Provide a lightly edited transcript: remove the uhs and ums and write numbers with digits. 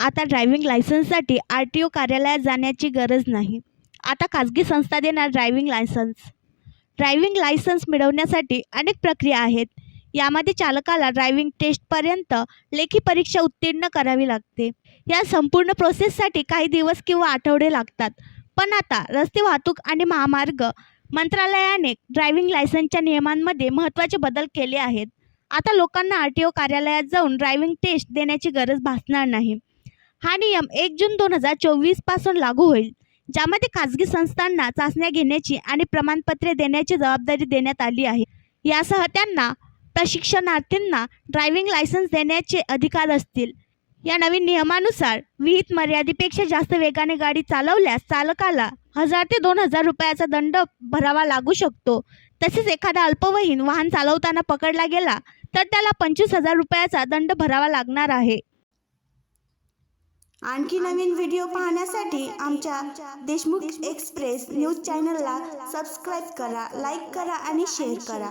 आता driving लायसन्ससाठी RTO कार्यालयात जाण्याची गरज नाही. आता खाजगी संस्था देणार ड्रायव्हिंग लायसन्स. ड्रायव्हिंग लायसन्स मिळवण्यासाठी अनेक प्रक्रिया आहेत. यामध्ये चालकाला ड्रायव्हिंग टेस्टपर्यंत लेखी परीक्षा उत्तीर्ण करावी लागते. या संपूर्ण प्रोसेससाठी काही दिवस किंवा आठवडे लागतात. पण आता रस्ते वाहतूक आणि महामार्ग मंत्रालयाने ड्रायव्हिंग लायसन्सच्या नियमांमध्ये महत्त्वाचे बदल केले आहेत. आता लोकांना RTO कार्यालयात जाऊन ड्रायव्हिंग टेस्ट देण्याची गरज भासणार नाही. हा नियम 1 जून 2024 पासून लागू होईल, ज्यामध्ये खाजगी संस्थांना चाचण्या घेण्याची आणि प्रमाणपत्रे देण्याची जबाबदारी देण्यात आली आहे. यासह त्यांना प्रशिक्षणार्थींना ड्रायव्हिंग लायसन्स देण्याचे अधिकार असतील. या नवीन नियमानुसार विहित मर्यादेपेक्षा जास्त वेगाने गाडी चालवल्यास चालकाला 1000 ते 2000 रुपयाचा दंड भरावा लागू शकतो. तसेच एखादा अल्पवयीन वाहन चालवताना पकडला गेला तर त्याला 25,000 रुपयाचा दंड भरावा लागणार आहे. आणखी नवीन व्हिडिओ पाहण्यासाठी आमच्या देशमुख एक्सप्रेस न्यूज चॅनलला सबस्क्राईब करा, लाईक करा आणि शेअर करा.